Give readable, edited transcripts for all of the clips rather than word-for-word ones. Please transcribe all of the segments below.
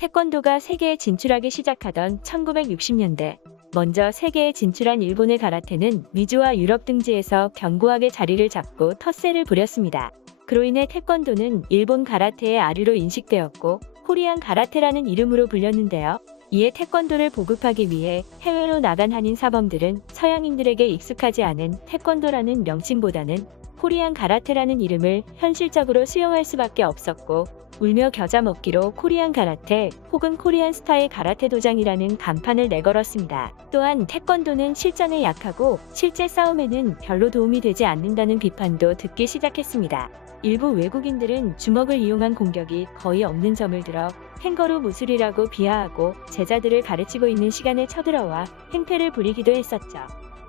태권도가 세계에 진출하기 시작하던 1960년대, 먼저 세계에 진출한 일본의 가라테는 미주와 유럽 등지에서 견고하게 자리를 잡고 텃세를 부렸습니다. 그로 인해 태권도는 일본 가라테의 아류로 인식되었고 코리안 가라테라는 이름으로 불렸는데요. 이에 태권도를 보급하기 위해 해외로 나간 한인 사범들은 서양인들에게 익숙하지 않은 태권도라는 명칭보다는 코리안 가라테라는 이름을 현실적으로 수용할 수밖에 없었고, 울며 겨자 먹기로 코리안 가라테 혹은 코리안 스타일 가라테 도장이라는 간판을 내걸었습니다. 또한 태권도는 실전에 약하고 실제 싸움에는 별로 도움이 되지 않는다는 비판도 듣기 시작했습니다. 일부 외국인들은 주먹을 이용한 공격이 거의 없는 점을 들어 캥거루 무술이라고 비하하고 제자들을 가르치고 있는 시간에 쳐들어와 행패를 부리기도 했었죠.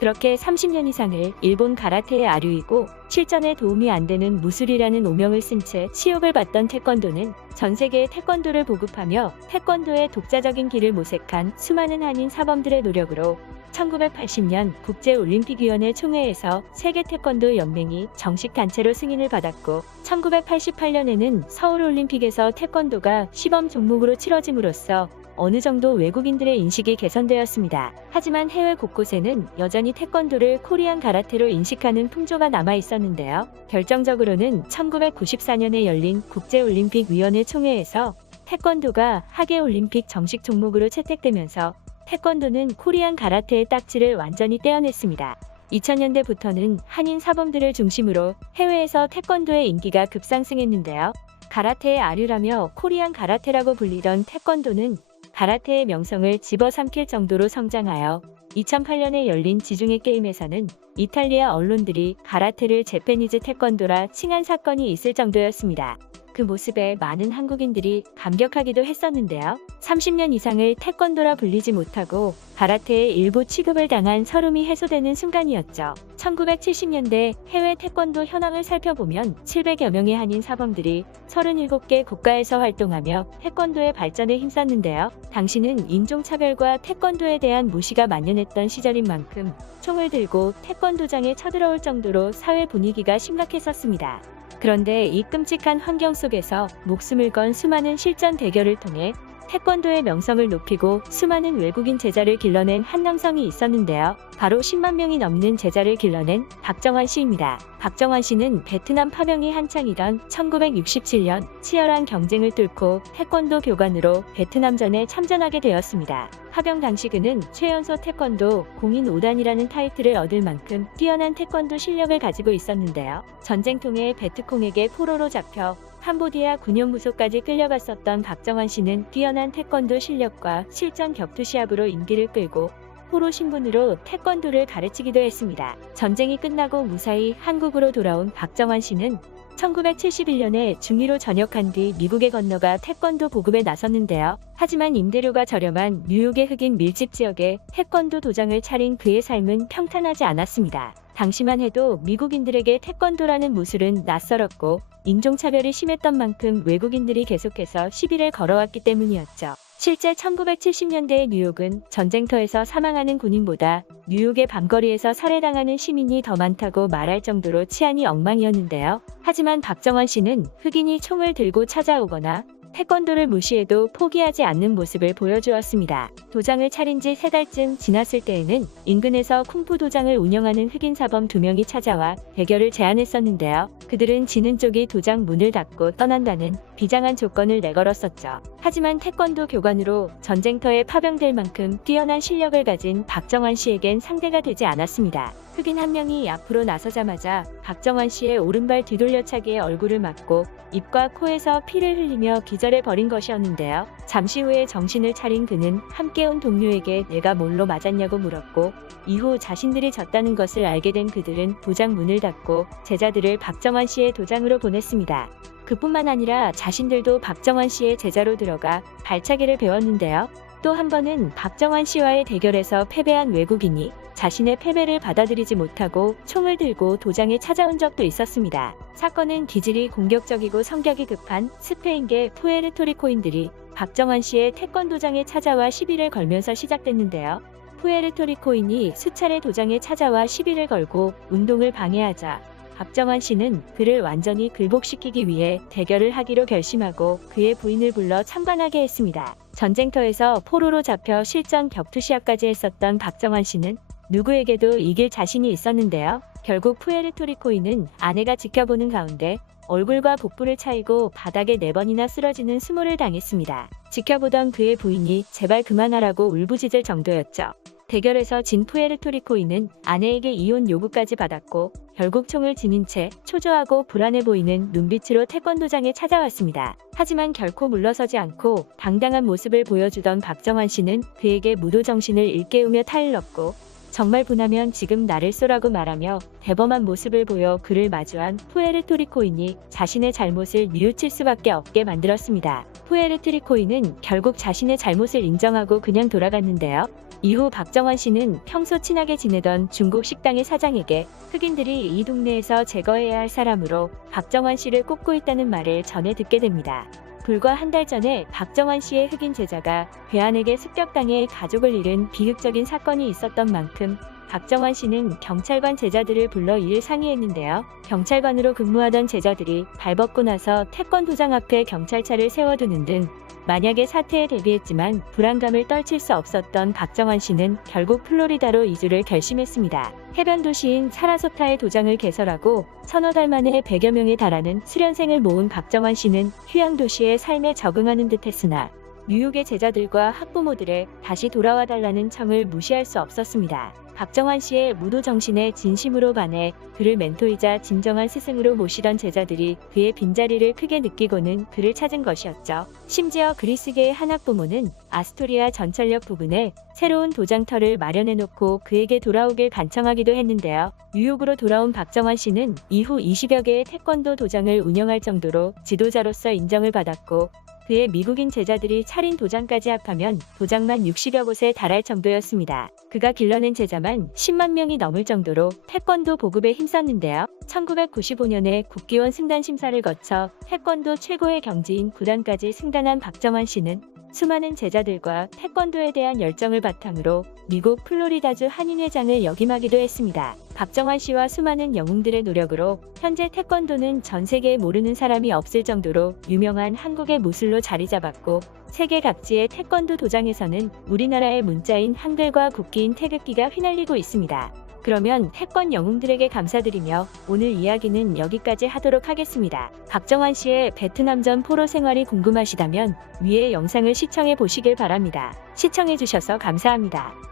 그렇게 30년 이상을 일본 가라테의 아류이고 실전에 도움이 안 되는 무술이라는 오명을 쓴 채 치욕을 받던 태권도는 전 세계에 태권도를 보급하며 태권도의 독자적인 길을 모색한 수많은 한인 사범들의 노력으로 1980년 국제올림픽위원회 총회에서 세계 태권도 연맹이 정식 단체로 승인을 받았고, 1988년에는 서울올림픽에서 태권도가 시범 종목으로 치러짐으로써 어느 정도 외국인들의 인식이 개선되었습니다. 하지만 해외 곳곳에는 여전히 태권도를 코리안 가라테로 인식하는 풍조가 남아 있었는데요. 결정적으로는 1994년에 열린 국제올림픽위원회 총회에서 태권도가 하계올림픽 정식 종목으로 채택되면서 태권도는 코리안 가라테의 딱지를 완전히 떼어냈습니다. 2000년대부터는 한인 사범들을 중심으로 해외에서 태권도의 인기가 급상승했는데요. 가라테의 아류라며 코리안 가라테라고 불리던 태권도는 가라테의 명성을 집어삼킬 정도로 성장하여 2008년에 열린 지중해 게임에서는 이탈리아 언론들이 가라테를 재패니즈 태권도라 칭한 사건이 있을 정도였습니다. 그 모습에 많은 한국인들이 감격하기도 했었는데요. 30년 이상을 태권도라 불리지 못하고 가라테의 일부 취급을 당한 서름이 해소되는 순간이었죠. 1970년대 해외 태권도 현황을 살펴보면 700여 명의 한인 사범들이 37개 국가에서 활동하며 태권도의 발전에 힘썼는데요. 당시는 인종차별과 태권도에 대한 무시가 만연했던 시절인 만큼 총을 들고 태권도장에 쳐들어올 정도로 사회 분위기가 심각했었습니다. 그런데 이 끔찍한 환경 속에서 목숨을 건 수많은 실전 대결을 통해 태권도의 명성을 높이고 수많은 외국인 제자를 길러낸 한 남성이 있었는데요. 바로 10만 명이 넘는 제자를 길러낸 박정환 씨입니다. 박정환 씨는 베트남 파병이 한창이던 1967년 치열한 경쟁을 뚫고 태권도 교관으로 베트남전에 참전하게 되었습니다. 파병 당시 그는 최연소 태권도 공인 5단이라는 타이틀을 얻을 만큼 뛰어난 태권도 실력을 가지고 있었는데요. 전쟁통에 베트콩에게 포로로 잡혀 캄보디아 군용무소까지 끌려갔었던 박정환 씨는 뛰어난 태권도 실력과 실전 격투 시합으로 인기를 끌고 포로 신분으로 태권도를 가르치기도 했습니다. 전쟁이 끝나고 무사히 한국으로 돌아온 박정환 씨는 1971년에 중위로 전역한 뒤 미국에 건너가 태권도 보급에 나섰는데요. 하지만 임대료가 저렴한 뉴욕의 흑인 밀집 지역에 태권도 도장을 차린 그의 삶은 평탄하지 않았습니다. 당시만 해도 미국인들에게 태권도라는 무술은 낯설었고 인종차별이 심했던 만큼 외국인들이 계속해서 시비를 걸어왔기 때문이었죠. 실제 1970년대의 뉴욕은 전쟁터에서 사망하는 군인보다 뉴욕의 밤거리에서 살해당하는 시민이 더 많다고 말할 정도로 치안이 엉망이었는데요. 하지만 박정환 씨는 흑인이 총을 들고 찾아오거나 태권도를 무시해도 포기하지 않는 모습을 보여주었습니다. 도장을 차린 지 3달쯤 지났을 때에는 인근에서 쿵푸 도장을 운영하는 흑인 사범 2명이 찾아와 대결을 제안했었는데요. 그들은 지는 쪽이 도장 문을 닫고 떠난다는 비장한 조건을 내걸었었죠. 하지만 태권도 교관으로 전쟁터에 파병될 만큼 뛰어난 실력을 가진 박정환 씨에겐 상대가 되지 않았습니다. 흑인 한 명이 앞으로 나서자마자 박정환 씨의 오른발 뒤돌려차기에 얼굴을 맞고 입과 코에서 피를 흘리며 기절해버린 것이었는데요. 잠시 후에 정신을 차린 그는 함께 온 동료에게 내가 뭘로 맞았냐고 물었고, 이후 자신들이 졌다는 것을 알게 된 그들은 도장 문을 닫고 제자들을 박정환 씨의 도장으로 보냈습니다. 그뿐만 아니라 자신들도 박정환 씨의 제자로 들어가 발차기를 배웠는데요. 또 한 번은 박정환 씨와의 대결에서 패배한 외국인이 자신의 패배를 받아들이지 못하고 총을 들고 도장에 찾아온 적도 있었습니다. 사건은 기질이 공격적이고 성격이 급한 스페인계 푸에르토리코인들이 박정환 씨의 태권도장에 찾아와 시비를 걸면서 시작됐는데요. 푸에르토리코인이 수차례 도장에 찾아와 시비를 걸고 운동을 방해하자 박정환 씨는 그를 완전히 굴복시키기 위해 대결을 하기로 결심하고 그의 부인을 불러 참관하게 했습니다. 전쟁터에서 포로로 잡혀 실전 격투 시합까지 했었던 박정환 씨는 누구에게도 이길 자신이 있었는데요. 결국 푸에르토리코인은 아내가 지켜보는 가운데 얼굴과 복부를 차이고 바닥에 4번이나 쓰러지는 수모를 당했습니다. 지켜보던 그의 부인이 제발 그만하라고 울부짖을 정도였죠. 대결에서 진 푸에르토리코인은 아내에게 이혼 요구까지 받았고 결국 총을 지닌 채 초조하고 불안해 보이는 눈빛으로 태권도장에 찾아왔습니다. 하지만 결코 물러서지 않고 당당한 모습을 보여주던 박정환 씨는 그에게 무도정신을 일깨우며 타일렀고 정말 분하면 지금 나를 쏘라고 말하며 대범한 모습을 보여 그를 마주한 푸에르토리코인이 자신의 잘못을 뉘우칠 수밖에 없게 만들었습니다. 푸에르토리코인은 결국 자신의 잘못을 인정하고 그냥 돌아갔는데요. 이후 박정환 씨는 평소 친하게 지내던 중국 식당의 사장에게 흑인들이 이 동네에서 제거해야 할 사람으로 박정환 씨를 꼽고 있다는 말을 전해 듣게 됩니다. 불과 한 달 전에 박정환 씨의 흑인 제자가 괴한에게 습격당해 가족을 잃은 비극적인 사건이 있었던 만큼 박정환 씨는 경찰관 제자들을 불러 이를 상의했는데요. 경찰관으로 근무하던 제자들이 발벗고 나서 태권도장 앞에 경찰차를 세워두는 등 만약의 사태에 대비했지만 불안감을 떨칠 수 없었던 박정환 씨는 결국 플로리다로 이주를 결심했습니다. 해변 도시인 사라소타의 도장을 개설하고 서너 달 만에 100여 명에 달하는 수련생을 모은 박정환 씨는 휴양 도시의 삶에 적응하는 듯했으나 뉴욕의 제자들과 학부모들의 다시 돌아와 달라는 청을 무시할 수 없었습니다. 박정환 씨의 무도 정신에 진심으로 반해 그를 멘토이자 진정한 스승으로 모시던 제자들이 그의 빈자리를 크게 느끼고는 그를 찾은 것이었죠. 심지어 그리스계의 한 학부모는 아스토리아 전철역 부근에 새로운 도장터를 마련해놓고 그에게 돌아오길 간청하기도 했는데요. 뉴욕으로 돌아온 박정환 씨는 이후 20여 개의 태권도 도장을 운영할 정도로 지도자로서 인정을 받았고 그의 미국인 제자들이 차린 도장까지 합하면 도장만 60여 곳에 달할 정도였습니다. 그가 길러낸 제자만 10만 명이 넘을 정도로 태권도 보급에 힘썼는데요. 1995년에 국기원 승단 심사를 거쳐 태권도 최고의 경지인 9단까지 승단한 박정환 씨는 수많은 제자들과 태권도에 대한 열정을 바탕으로 미국 플로리다주 한인회장을 역임하기도 했습니다. 박정환 씨와 수많은 영웅들의 노력으로 현재 태권도는 전 세계에 모르는 사람이 없을 정도로 유명한 한국의 무술로 자리 잡았고 세계 각지의 태권도 도장에서는 우리나라의 문자인 한글과 국기인 태극기가 휘날리고 있습니다. 그러면 태권 영웅들에게 감사드리며 오늘 이야기는 여기까지 하도록 하겠습니다. 박정환 씨의 베트남전 포로 생활이 궁금하시다면 위의 영상을 시청해 보시길 바랍니다. 시청해 주셔서 감사합니다.